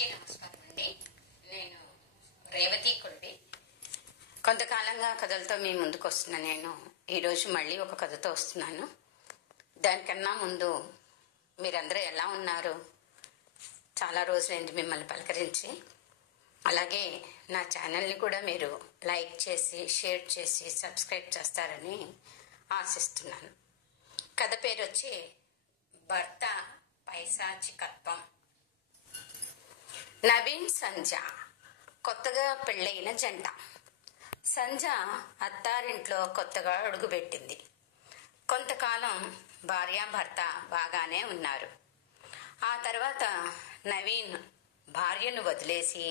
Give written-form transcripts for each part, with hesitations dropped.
అందరికీ నమస్కారం అండి. నేను రేవతి కొల్వి. కొంతకాలంగా కథలతో మీ ముందుకు వస్తున్నా. నేను ఈరోజు మళ్ళీ ఒక కథతో వస్తున్నాను. దానికన్నా ముందు మీరందరూ ఎలా ఉన్నారు? చాలా రోజులైంది మిమ్మల్ని పలకరించి. అలాగే నా ఛానల్ని కూడా మీరు లైక్ చేసి, షేర్ చేసి, సబ్స్క్రైబ్ చేస్తారని ఆశిస్తున్నాను. కథ పేరు వచ్చి భర్త పైశాచికత్వం. నవీన్, సంజ కొత్తగా పెళ్ళైన జంట. సంజ అత్తారింట్లో కొత్తగా అడుగుపెట్టింది. కొంతకాలం భార్యాభర్త బాగానే ఉన్నారు. ఆ తర్వాత నవీన్ భార్యను వదిలేసి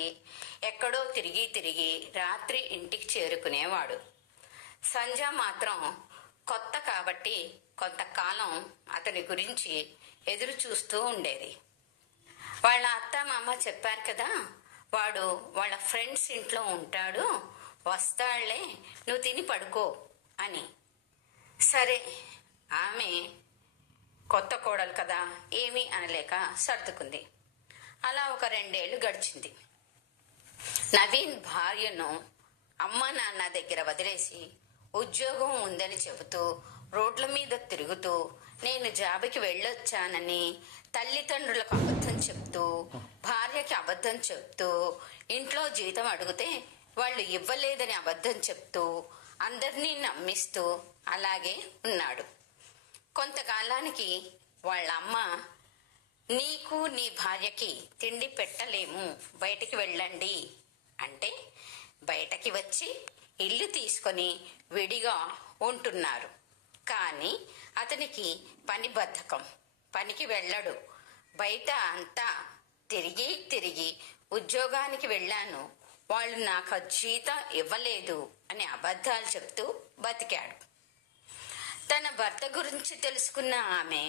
ఎక్కడో తిరిగి తిరిగి రాత్రి ఇంటికి చేరుకునేవాడు. సంజ మాత్రం కొత్త కాబట్టి కొంతకాలం అతని గురించి ఎదురు చూస్తూ ఉండేది. వాళ్ళ అత్త మామ చెప్పారు కదా, వాడు వాళ్ళ ఫ్రెండ్స్ ఇంట్లో ఉంటాడు, వస్తాళ్లే, నువ్వు తిని పడుకో అని. సరే, ఆమె కొత్త కోడలు కదా, ఏమీ అనలేక సర్దుకుంది. అలా ఒక 2 ఏళ్లు గడిచింది. నవీన్ భార్యను అమ్మ నాన్న దగ్గర వదిలేసి ఉద్యోగం ఉందని చెబుతూ రోడ్ల మీద తిరుగుతూ నేను జాబుకి వెళ్ళొచ్చానని తల్లిదండ్రులకు అబద్ధం చెప్తూ, భార్యకి అబద్ధం చెప్తూ, ఇంట్లో జీతం అడిగితే వాళ్ళు ఇవ్వలేదని అబద్ధం చెప్తూ, అందరినీ నమ్మిస్తూ అలాగే ఉన్నాడు. కొంతకాలానికి వాళ్ళ అమ్మ, నీకు నీ భార్యకి తిండి పెట్టలేము, బయటికి వెళ్ళండి అంటే బయటకి వచ్చి ఇల్లు తీసుకొని విడిగా ఉంటున్నారు. కానీ అతనికి పని బద్ధకం, పనికి వెళ్ళడు. బయట అంతా తిరిగి తిరిగి ఉద్యోగానికి వెళ్ళాను, వాళ్ళు నాకు జీతం ఇవ్వలేదు అని అబద్ధాలు చెప్తూ బతికాడు. తన భర్త గురించి తెలుసుకున్న ఆమె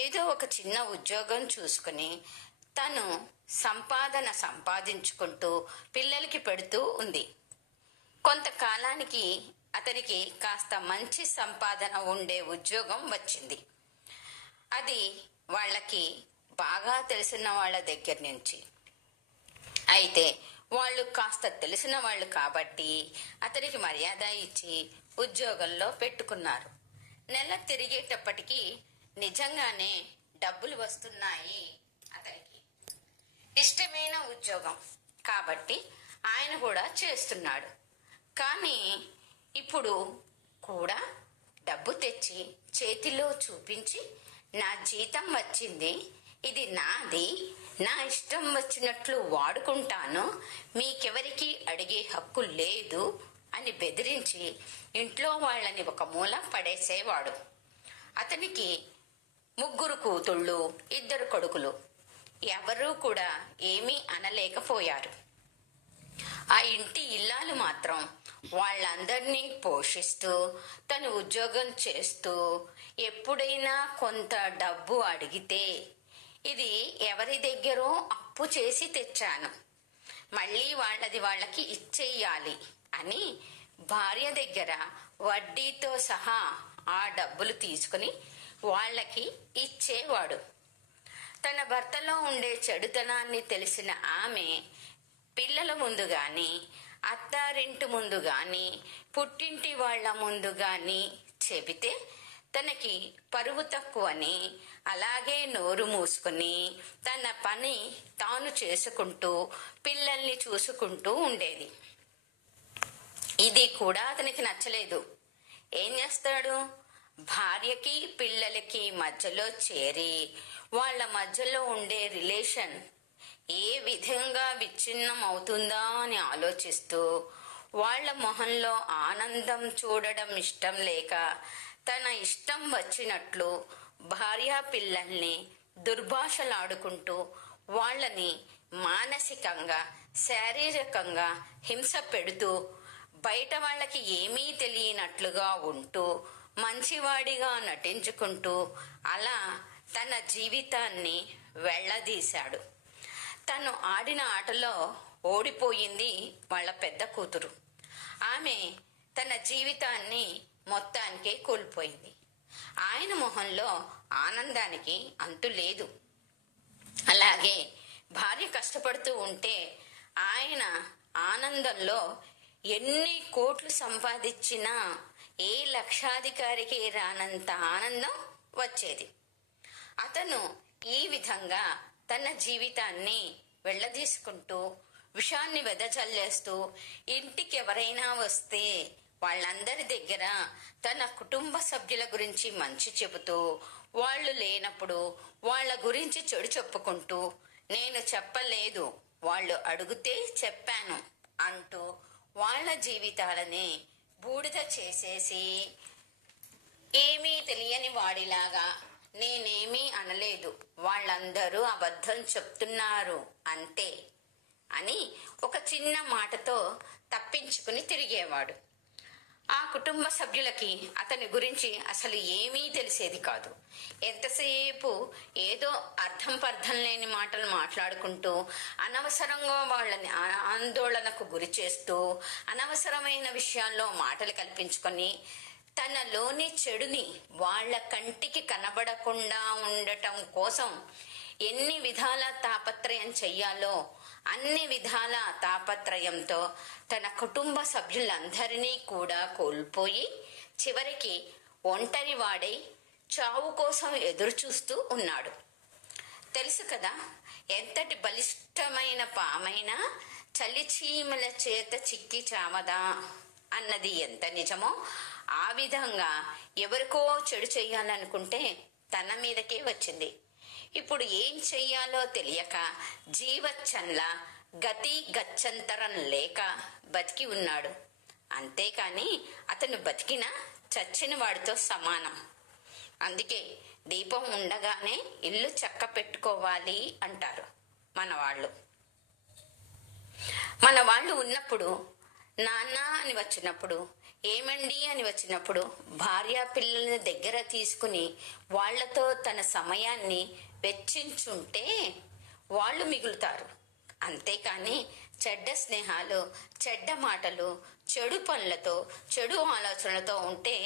ఏదో ఒక చిన్న ఉద్యోగం చూసుకుని తను సంపాదించుకుంటూ పిల్లలకి పెడుతూ ఉంది. కొంతకాలానికి అతనికి కాస్త మంచి సంపాదన ఉండే ఉద్యోగం వచ్చింది. అది వాళ్ళకి బాగా తెలిసిన వాళ్ళ దగ్గర నుంచి. అయితే వాళ్ళు కాస్త తెలిసిన వాళ్ళు కాబట్టి అతనికి మర్యాద ఇచ్చి ఉద్యోగంలో పెట్టుకున్నారు. నెల తిరిగేటప్పటికి నిజంగానే డబ్బులు వస్తున్నాయి. అతనికి ఇష్టమైన ఉద్యోగం కాబట్టి ఆయన కూడా చేస్తున్నాడు. కానీ ఇప్పుడు కూడా డబ్బు తెచ్చి చేతిలో చూపించి, నా జీతం వచ్చింది, ఇది నాది, నా ఇష్టం వచ్చినట్లు వాడుకుంటాను, మీకెవరికి అడిగే హక్కు లేదు అని బెదిరించి ఇంట్లో వాళ్ళని ఒక మూల పడేసేవాడు. అతనికి 3 కూతుళ్ళు, 2 కొడుకులు. ఎవరూ కూడా ఏమీ అనలేకపోయారు. ఆ ఇంటి ఇల్లాలు మాత్రం వాళ్ళందరినీ పోషిస్తూ, తను ఉద్యోగం చేస్తూ, ఎప్పుడైనా కొంత డబ్బు అడిగితే, ఇది ఎవరి దగ్గరో అప్పు చేసి తెచ్చాను, మళ్ళీ వాళ్ళకి ఇచ్చేయాలి అని భార్య దగ్గర వడ్డీతో సహా ఆ డబ్బులు తీసుకుని వాళ్ళకి ఇచ్చేవాడు. తన భర్తలో ఉండే చెడుతనాన్ని తెలిసిన ఆమె పిల్లల ముందు గాని, అత్తారింటి ముందు గాని, పుట్టింటి వాళ్ల ముందు గాని చెబితే తనకి పరువు తక్కువని అలాగే నోరు మూసుకుని తన పని తాను చేసుకుంటూ పిల్లల్ని చూసుకుంటూ ఉండేది. ఇది కూడా అతనికి నచ్చలేదు. ఏం చేస్తాడు? భార్యకి పిల్లలకి మధ్యలో చేరి వాళ్ళ మధ్యలో ఉండే రిలేషన్ ఏ విధంగా విచ్ఛిన్నం అవుతుందా అని ఆలోచిస్తూ, వాళ్ల మొహంలో ఆనందం చూడడం ఇష్టం లేక తన ఇష్టం వచ్చినట్లు భార్య పిల్లల్ని దుర్భాషలాడుకుంటూ వాళ్ళని మానసికంగా, శారీరకంగా హింస పెడుతూ, బయట వాళ్ళకి ఏమీ తెలియనట్లుగా ఉంటూ, మంచివాడిగా నటించుకుంటూ అలా తన జీవితాన్ని వెళ్లదీశాడు. తను ఆడిన ఆటలో ఓడిపోయింది వాళ్ళ పెద్ద కూతురు. ఆమె తన జీవితాన్ని మొత్తానికే కోల్పోయింది. ఆయన మొహంలో ఆనందానికి అంతు లేదు. అలాగే భార్య కష్టపడుతూ ఉంటే ఆయన ఆనందంలో ఎన్ని కోట్లు సంపాదించినా ఏ లక్షాధికారికి రానంత ఆనందం వచ్చేది. అతను ఈ విధంగా తన జీవితాన్ని వెళ్ళదీసుకుంటూ విషాన్ని వెదజల్లేస్తూ ఇంటికి ఎవరైనా వస్తే వాళ్ళందరి దగ్గర తన కుటుంబ సభ్యుల గురించి మంచి చెబుతూ, వాళ్ళు లేనప్పుడు వాళ్ళ గురించి చెడు చెప్పుకుంటూ, నేను చెప్పలేదు వాళ్ళు అడిగితే చెప్పాను అంటూ వాళ్ళ జీవితాలని బూడిద చేసేసి ఏమీ తెలియని వాడిలాగా నేనేమీ అనలేదు, వాళ్ళందరూ అబద్ధం చెప్తున్నారు అంతే అని ఒక చిన్న మాటతో తప్పించుకుని తిరిగేవాడు. ఆ కుటుంబ సభ్యులకి అతని గురించి అసలు ఏమీ తెలిసేది కాదు. ఎంతసేపు ఏదో అర్థం పర్థం లేని మాటలు మాట్లాడుకుంటూ అనవసరంగా వాళ్ళని ఆందోళనకు గురి చేస్తూ అనవసరమైన విషయాల్లో మాటలు కల్పించుకొని తనలోని చెడుని వాళ్ళ కంటికి కనబడకుండా ఉండటం కోసం ఎన్ని విధాల తాపత్రయం చెయ్యాలో అన్ని విధాల తాపత్రయంతో తన కుటుంబ సభ్యులందరినీ కూడా కోల్పోయి చివరికి ఒంటరి వాడై చావు కోసం ఎదురు చూస్తూ ఉన్నాడు. తెలుసు కదా, ఎంతటి బలిష్టమైన పామైనా చలిచీమల చేత చిక్కి చావదా అన్నది ఎంత నిజమో ఆ విధంగా ఎవరికో చెడు చెయ్యాలనుకుంటే తన మీదకే వచ్చింది. ఇప్పుడు ఏం చెయ్యాలో తెలియక జీవచ్చన్లా గతి గచ్చంతరం లేక బతికి ఉన్నాడు. అంతేకాని అతను బతికిన చచ్చిన వాడితో సమానం. అందుకే దీపం ఉండగానే ఇల్లు చక్క పెట్టుకోవాలి అంటారు మన వాళ్ళు ఉన్నప్పుడు, నాన్న అని వచ్చినప్పుడు, ఏమండి అని వచ్చినప్పుడు భార్య పిల్లల్ని దగ్గర తీసుకుని వాళ్లతో తన సమయాన్ని వెచ్చించుంటే వాళ్ళు మిగులుతారు. అంతేకాని చెడ్డ స్నేహాలు, చెడ్డ మాటలు, చెడు పనులతో, చెడు ఆలోచనలతో ఉంటే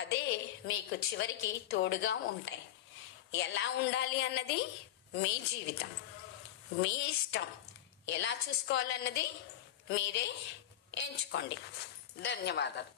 అదే మీకు చివరికి తోడుగా ఉంటాయి. ఎలా ఉండాలి అన్నది మీ జీవితం, మీ ఇష్టం. ఎలా చూసుకోవాలన్నది మీరే ఎంచుకోండి. ధన్యవాదాలు.